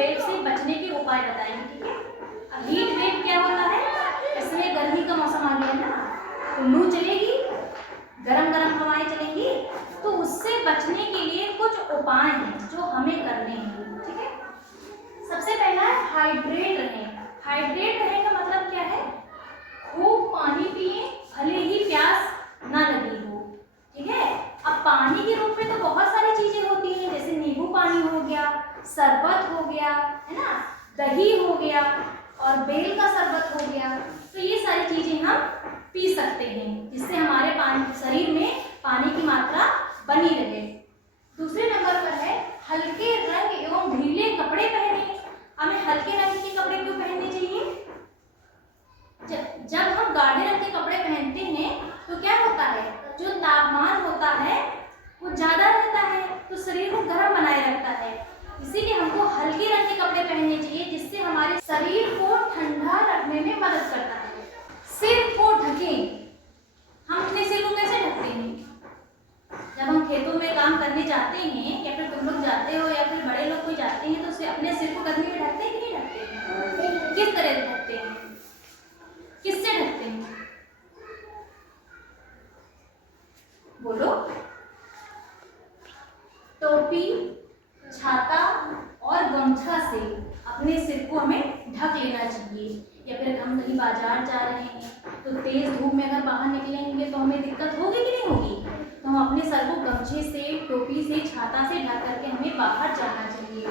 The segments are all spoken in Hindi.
वेव से बचने के उपाय बताएंगे, ठीक है। अब हीट वेव क्या होता है, इसमें गर्मी का मौसम आ गया ना, तो लू चलेगी, गरम गरम हवाएं चलेंगी, तो उससे बचने के लिए कुछ उपाय हैं जो हमें करने हैं, ठीक है। सबसे पहला है हाइड्रेट रहें। हाइड्रेट रहने का मतलब क्या है, खूब पानी पिए, भले ही प्यास ना लगी हो, ठीक है। अब पानी के रूप में तो बहुत सारी चीजें होती हैं, जैसे नींबू पानी हो गया, शरबत हो गया, है ना, दही हो गया और बेल का शरबत हो गया। तो ये सारी चीजें हम पी सकते हैं जिससे हमारे शरीर में पानी की मात्रा बनी रहे। दूसरे नंबर पर है हल्के रंग एवं ढीले कपड़े पहने। हमें हल्के रंग के कपड़े क्यों पहनने चाहिए, जब हम गाढ़े रंग के कपड़े पहनते हैं तो क्या होता है, जो तापमान होता है वो ज्यादा रहता है, तो शरीर को गर्म बनाए रखता है। इसीलिए हमको हल्के रंग के कपड़े पहनने चाहिए जिससे हमारे शरीर को ठंडा रखने में मदद करता है। सिर को ढकें। हम अपने सिर को कैसे ढकते हैं, जब हम खेतों में काम करने जाते हैं या फिर तुम लोग जाते हो या फिर बड़े लोग कोई जाते हैं तो अपने सिर को गर्मी में ढकते हैं कि नहीं ढकते हैं, किस तरह से ढकते हैं, किससे ढकते हैं, बोलो। टोपी, छाता और गमछा से अपने सिर को हमें ढक लेना चाहिए। या फिर हम कहीं बाजार जा रहे हैं तो तेज धूप में अगर बाहर निकलेंगे तो हमें दिक्कत होगी कि नहीं होगी, तो हम अपने सर को गमछे से, टोपी से, छाता से ढक करके हमें बाहर जाना चाहिए।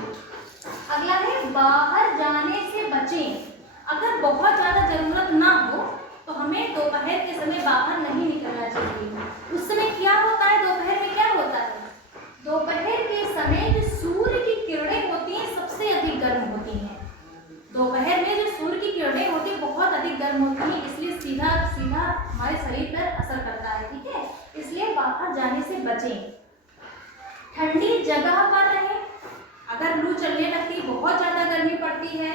अगला है बाहर जाने से बचें। अगर बहुत ज़्यादा ज़रूरत ना हो तो हमें दोपहर के समय बाहर नहीं निकलना चाहिए। उस समय क्या होता है, दोपहर में क्या होता है, दोपहर के समय जो सूर्य की किरणें होती हैं सबसे अधिक गर्म होती हैं। दोपहर में जो सूर्य की किरणें होती हैं बहुत अधिक गर्म होती हैं, इसलिए सीधा सीधा हमारे शरीर पर असर करता है, ठीक है। इसलिए बाहर जाने से बचें। ठंडी जगह पर रहें। अगर लू चलने लगती, बहुत ज़्यादा गर्मी पड़ती है,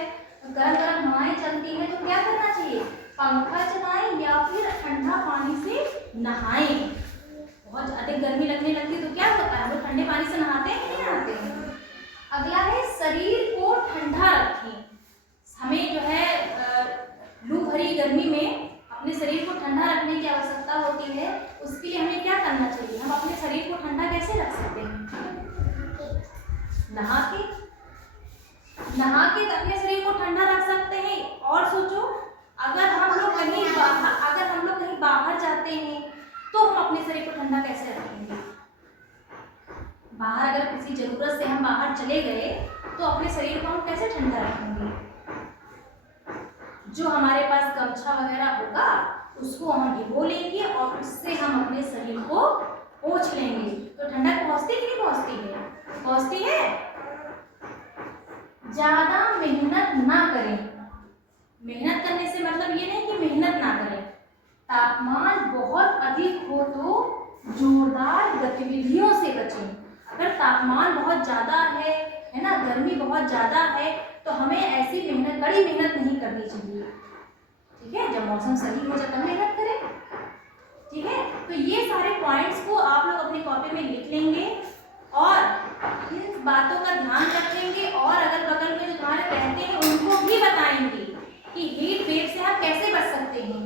गरम गरम हवाएं चलती हैं, तो क्या करना चाहिए, पंखा चलाएं या फिर ठंडा पानी से नहाएं। बहुत अधिक गर्मी लगने लगती तो क्या होता है, हम लोग ठंडे पानी से नहाते हैं कि नहीं नहाते हैं। अगला है शरीर को ठंडा रखें। हमें जो है लू भरी गर्मी में अपने शरीर को ठंडा रखने की आवश्यकता होती है। उसके लिए हमें क्या करना चाहिए, हम अपने शरीर को ठंडा कैसे रख सकते हैं, नहा के अपने शरीर को ठंडा रख सकते हैं। और सोचो, अगर हम लोग कहीं बाहर जाते हैं तो हम अपने शरीर को ठंडा कैसे रखेंगे। बाहर अगर किसी जरूरत से हम बाहर चले गए तो अपने शरीर को हम कैसे ठंडा रखेंगे, जो हमारे पास गमछा वगैरह होगा उसको हम भिगो लेंगे और उससे हम अपने शरीर को पोंछ लेंगे, तो ठंडक पहुंचती कि नहीं पहुंचती है, पहुंचती है। ज्यादा मेहनत ना करें। मेहनत करने से मतलब ये नहीं कि मेहनत ना करें, तापमान बहुत अधिक हो तो जोरदार गतिविधियों से बचें। अगर तापमान बहुत ज़्यादा है ना, गर्मी बहुत ज़्यादा है, तो हमें ऐसी कड़ी मेहनत नहीं करनी चाहिए, ठीक है। जब मौसम सही हो जाए तब मेहनत करें, ठीक है। तो ये सारे पॉइंट्स को आप लोग अपनी कॉपी में लिख लेंगे और इन बातों का ध्यान रखेंगे और अगल बगल में जो तुम्हारे रहते हैं उनको भी बताएंगे कि हीट वेव से आप कैसे बच सकते हैं।